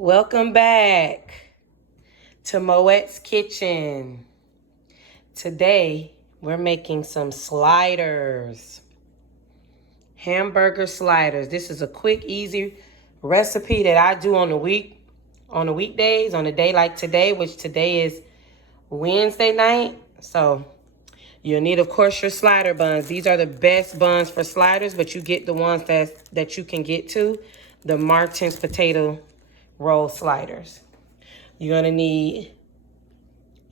Welcome back to Moet's Kitchen. Today, we're making some sliders. Hamburger sliders. This is a quick, easy recipe that I do on the weekdays, on a day like today, which today is Wednesday night. So, you'll need, of course, your slider buns. These are the best buns for sliders, but you get the ones that you can get to. The Martin's potato roll sliders. You're gonna need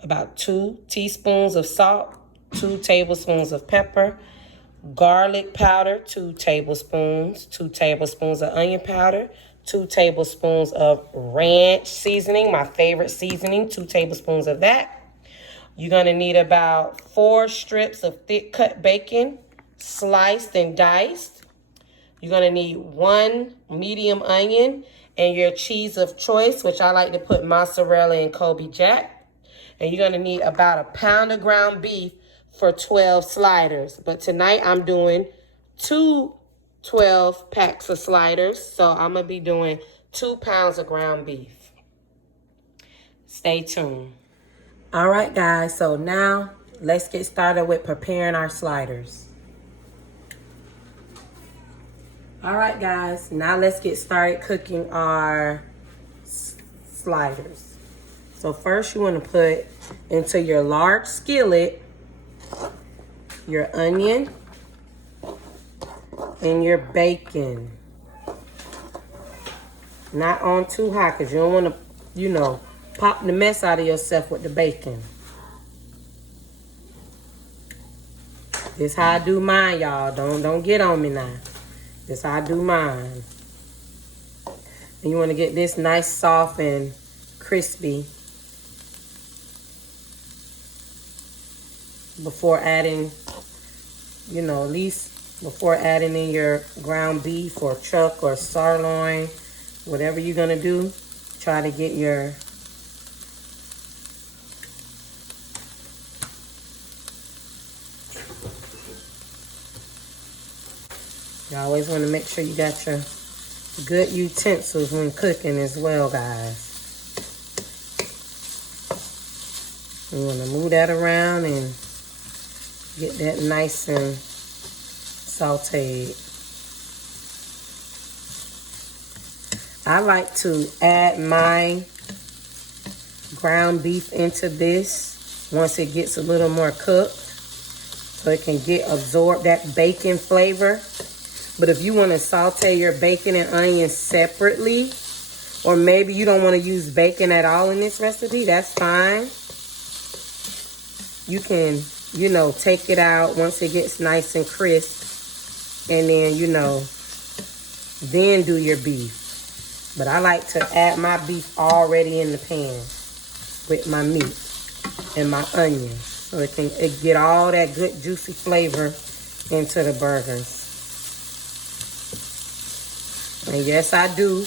about 2 teaspoons of salt, 2 tablespoons of pepper, garlic powder, 2 tablespoons, 2 tablespoons of onion powder, 2 tablespoons of ranch seasoning, my favorite seasoning, 2 tablespoons of that. You're gonna need about 4 strips of thick cut bacon, sliced and diced. You're gonna need 1 medium onion and your cheese of choice, which I like to put mozzarella and Colby Jack. And you're gonna need about 1 pound of ground beef for 12 sliders. But tonight I'm doing 12 packs of sliders. So I'm gonna be doing 2 pounds of ground beef. Stay tuned. All right, guys, so now let's get started with preparing our sliders. All right, guys, now let's get started cooking our sliders. So first you want to put into your large skillet your onion and your bacon. Not on too high because you don't want to, pop the mess out of yourself with the bacon. This how I do mine, y'all. Don't get on me now. This how I do mine. And you want to get this nice, soft, and crispy before adding, at least before adding in your ground beef or chuck or sirloin, whatever you're going to do, try to get your You always want to make sure you got your good utensils when cooking as well, guys. You want to move that around and get that nice and sauteed. I like to add my ground beef into this once it gets a little more cooked so it can absorb that bacon flavor. But if you want to saute your bacon and onions separately, or maybe you don't want to use bacon at all in this recipe, that's fine. You can, take it out once it gets nice and crisp, and then, then do your beef. But I like to add my beef already in the pan with my meat and my onions, so it can get all that good juicy flavor into the burgers. And yes, I do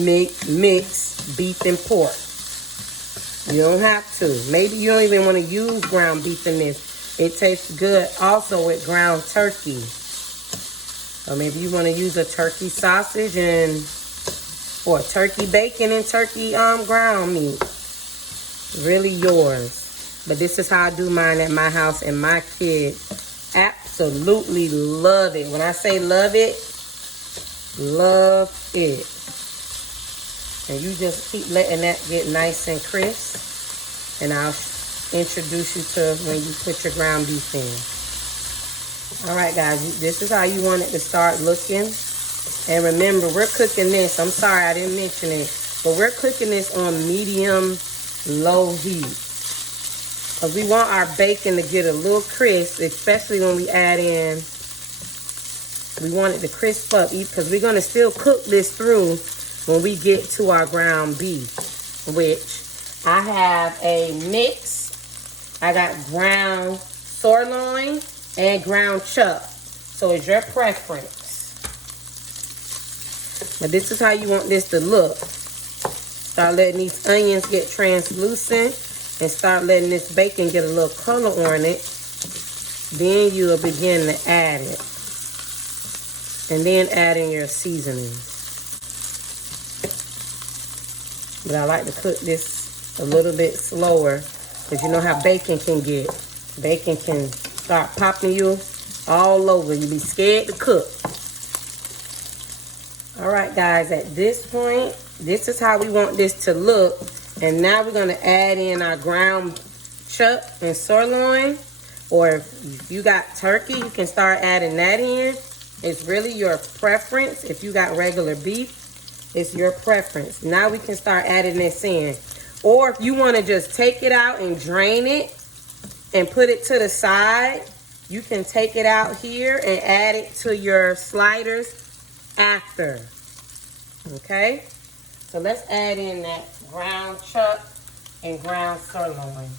mix beef and pork. You don't have to. Maybe you don't even want to use ground beef in this. It tastes good also with ground turkey. Or maybe you want to use a turkey sausage or turkey bacon and turkey ground meat. Really yours. But this is how I do mine at my house, and my kids absolutely love it. When I say love it, love it. And you just keep letting that get nice and crisp, and I'll introduce you to when you put your ground beef in. All right, guys, this is how you want it to start looking. And remember, we're cooking this. I'm sorry I didn't mention it, but we're cooking this on medium low heat because we want our bacon to get a little crisp, especially when we add in. We want it to crisp up because we're going to still cook this through when we get to our ground beef, which I have a mix. I got ground sirloin and ground chuck. So it's your preference. But this is how you want this to look. Start letting these onions get translucent and start letting this bacon get a little color on it. Then you'll begin to add it. And then add in your seasoning. But I like to cook this a little bit slower because you know how bacon can get. Bacon can start popping you all over. You be scared to cook. All right, guys, at this point, this is how we want this to look. And now we're going to add in our ground chuck and sirloin. Or if you got turkey, you can start adding that in. It's really your preference. If you got regular beef, it's your preference. Now we can start adding this in. Or if you want to just take it out and drain it and put it to the side, you can take it out here and add it to your sliders after. Okay? So let's add in that ground chuck and ground sirloin.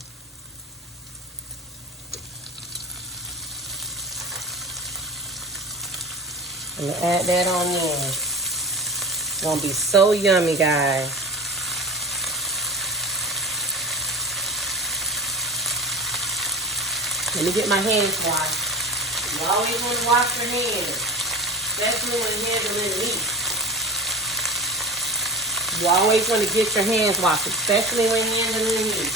I'm gonna add that on in. It's gonna be so yummy, guys. Let me get my hands washed. You always want to wash your hands, especially when handling meat. You always want to get your hands washed, especially when handling meat.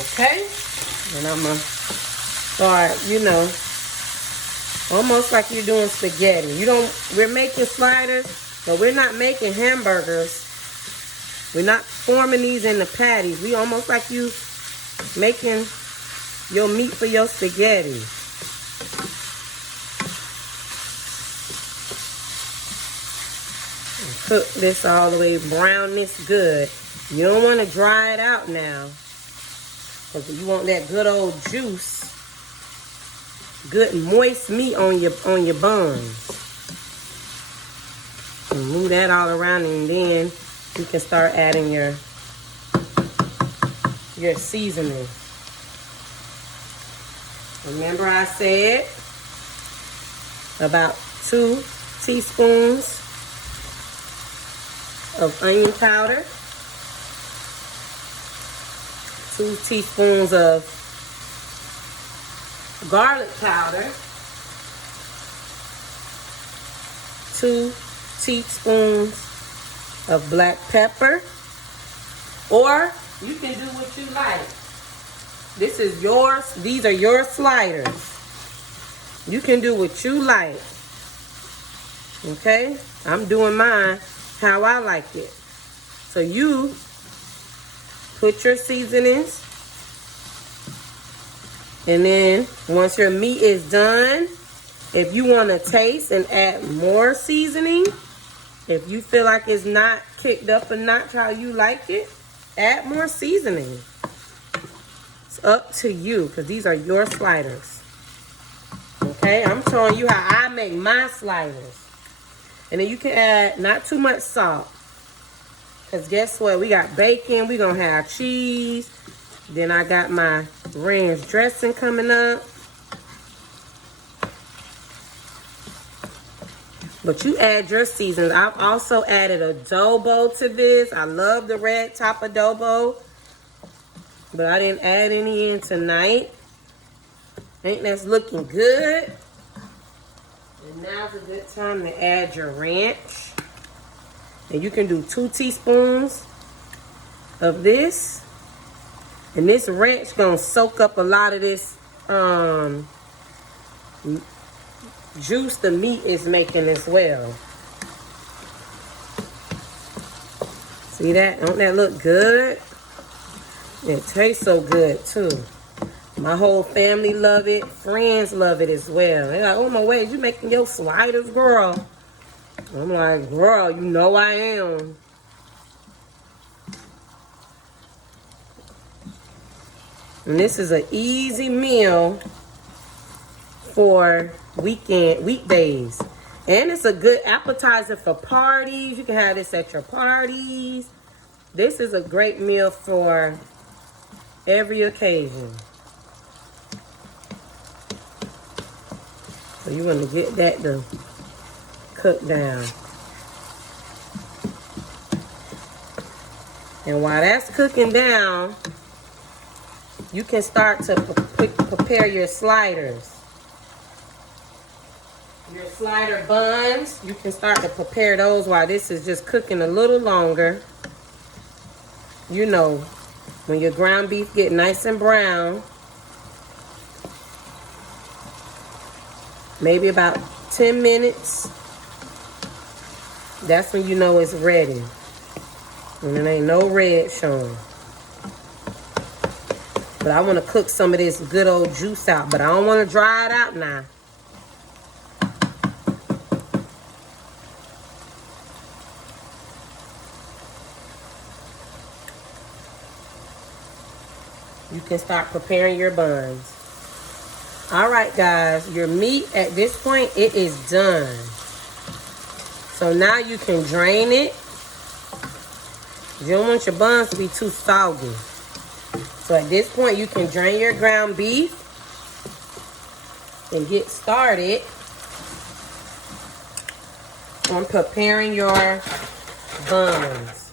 Okay, and I'm gonna start, you know, almost like you're doing spaghetti. We're making sliders, but we're not making hamburgers. We're not forming these in the patties. We almost like you making your meat for your spaghetti. And cook this all the way, brown this good. You don't want to dry it out now, because you want that good old juice, good moist meat on your buns. And move that all around, and then you can start adding your seasoning. Remember I said about 2 teaspoons of onion powder, 2 teaspoons of garlic powder, 2 teaspoons of black pepper, or you can do what you like. This is yours. These are your sliders. You can do what you like. Okay? I'm doing mine how I like it. So you put your seasonings, and then once your meat is done, if you want to taste and add more seasoning, if you feel like it's not kicked up a notch how you like it, add more seasoning. It's up to you, because these are your sliders. Okay, I'm showing you how I make my sliders. And then you can add not too much salt, because guess what? We got bacon, we're going to have cheese. Then I got my ranch dressing coming up. But you add your seasons. I've also added adobo to this. I love the red top adobo, but I didn't add any in tonight. Ain't that's looking good? And now's a good time to add your ranch. And you can do 2 teaspoons of this. And this ranch gonna soak up a lot of this juice the meat is making as well. See that? Don't that look good? It tastes so good too. My whole family love it. Friends love it as well. They're like, oh my way, you making your sliders, girl? I'm like, girl, you know I am. And this is an easy meal for weekdays. And it's a good appetizer for parties. You can have this at your parties. This is a great meal for every occasion. So you want to get that to cook down. And while that's cooking down, you can start to prepare your sliders. Your slider buns, you can start to prepare those while this is just cooking a little longer. You know, when your ground beef get nice and brown, maybe about 10 minutes, that's when you know it's ready. And there ain't no red showing. But I want to cook some of this good old juice out, but I don't want to dry it out now. You can start preparing your buns. All right, guys, your meat at this point, it is done. So now you can drain it. You don't want your buns to be too soggy. So at this point, you can drain your ground beef and get started on preparing your buns.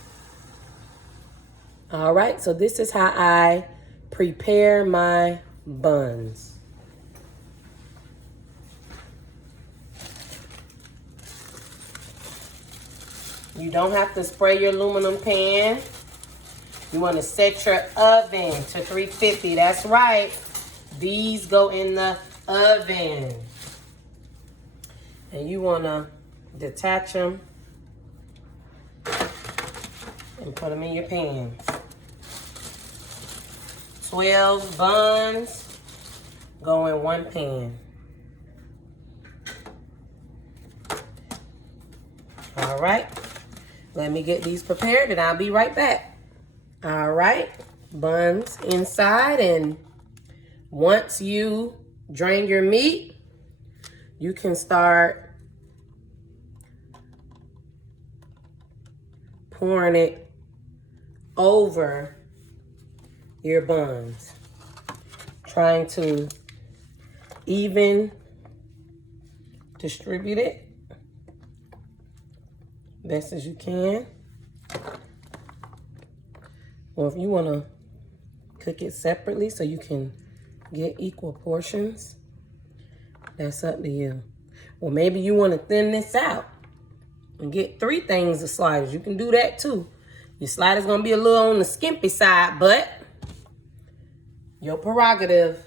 All right, so this is how I prepare my buns. You don't have to spray your aluminum pan. You want to set your oven to 350. That's right. These go in the oven. And you want to detach them and put them in your pans. 12 buns go in one pan. All right. Let me get these prepared and I'll be right back. All right, buns inside, and once you drain your meat, you can start pouring it over your buns, trying to even distribute it best as you can. Or if you want to cook it separately so you can get equal portions, that's up to you. Or maybe you want to thin this out and get 3 things of sliders. You can do that too. Your slider's going to be a little on the skimpy side, but your prerogative.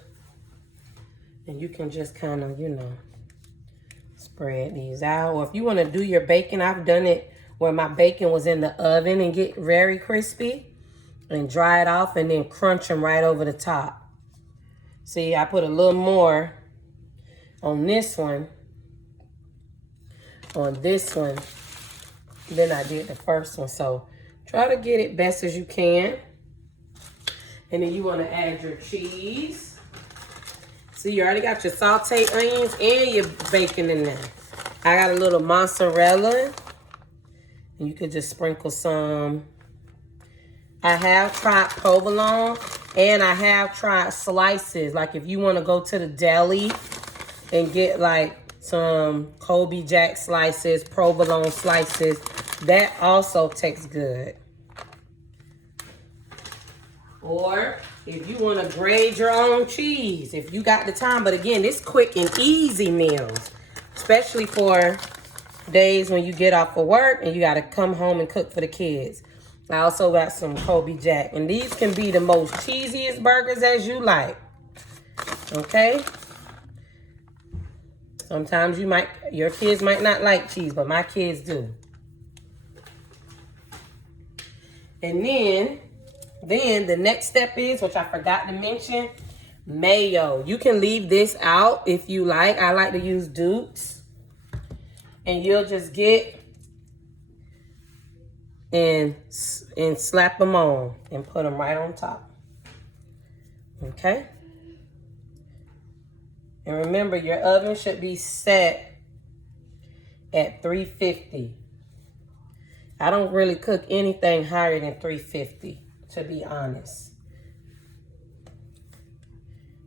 And you can just kind of, you know, spread these out. Or if you want to do your bacon, I've done it where my bacon was in the oven and get very crispy, and dry it off and then crunch them right over the top. See, I put a little more on this one, than I did the first one. So try to get it best as you can. And then you want to add your cheese. See, you already got your sauteed onions and your bacon in there. I got a little mozzarella. And you could just sprinkle some. I have tried provolone, and I have tried slices. Like if you want to go to the deli and get like some Kobe Jack slices, provolone slices, that also tastes good. Or if you want to grate your own cheese, if you got the time. But again, this quick and easy meals, especially for days when you get off of work and you got to come home and cook for the kids. I also got some Kobe Jack. And these can be the most cheesiest burgers as you like. Okay? Sometimes your kids might not like cheese, but my kids do. And then the next step is, which I forgot to mention, mayo. You can leave this out if you like. I like to use Dukes. And you'll just get and slap them on and put them right on top. Okay? And remember, your oven should be set at 350. I don't really cook anything higher than 350, to be honest.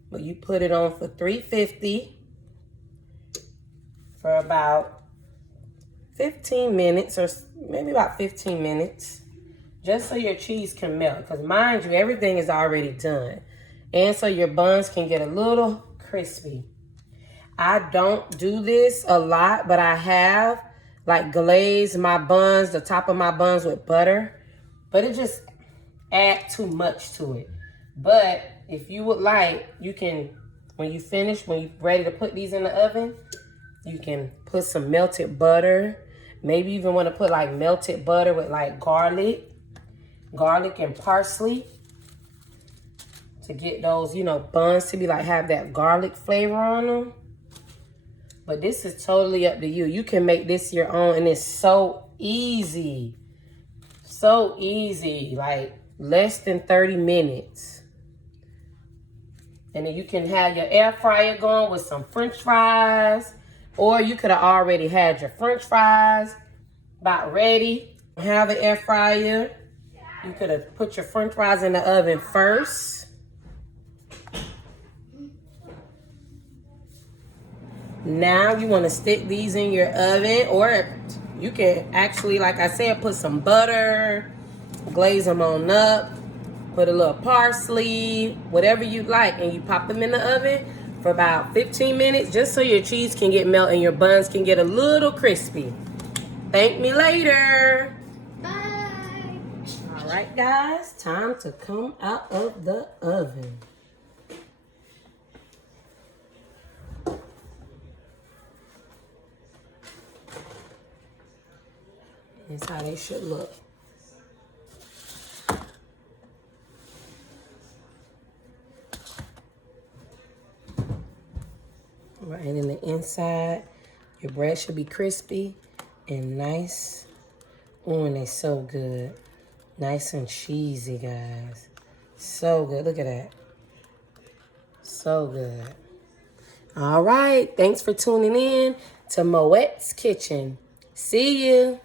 But you put it on for 350 for about 15 minutes, or maybe about 15 minutes, just so your cheese can melt. Because mind you, everything is already done. And so your buns can get a little crispy. I don't do this a lot, but I have like glazed my buns, the top of my buns with butter. But it just add too much to it. But if you would like, you can, when you finish, when you're ready to put these in the oven, you can put some melted butter. Maybe you even want to put like melted butter with like garlic and parsley to get those, you know, buns to be like have that garlic flavor on them. But this is totally up to you. You can make this your own, and it's so easy. So easy, like less than 30 minutes. And then you can have your air fryer going with some French fries, or you could have already had your French fries about ready. Have the air fryer. You could have put your French fries in the oven first. Now you want to stick these in your oven, or you can actually, like I said, put some butter, glaze them on up, put a little parsley, whatever you like, and you pop them in the oven for about 15 minutes just so your cheese can get melted and your buns can get a little crispy. Thank me later. Bye. All right, guys, time to come out of the oven. That's how they should look. Right in the inside, your bread should be crispy and nice. Oh, and they're so good. Nice and cheesy, guys. So good. Look at that. So good. All right. Thanks for tuning in to Moet's Kitchen. See you.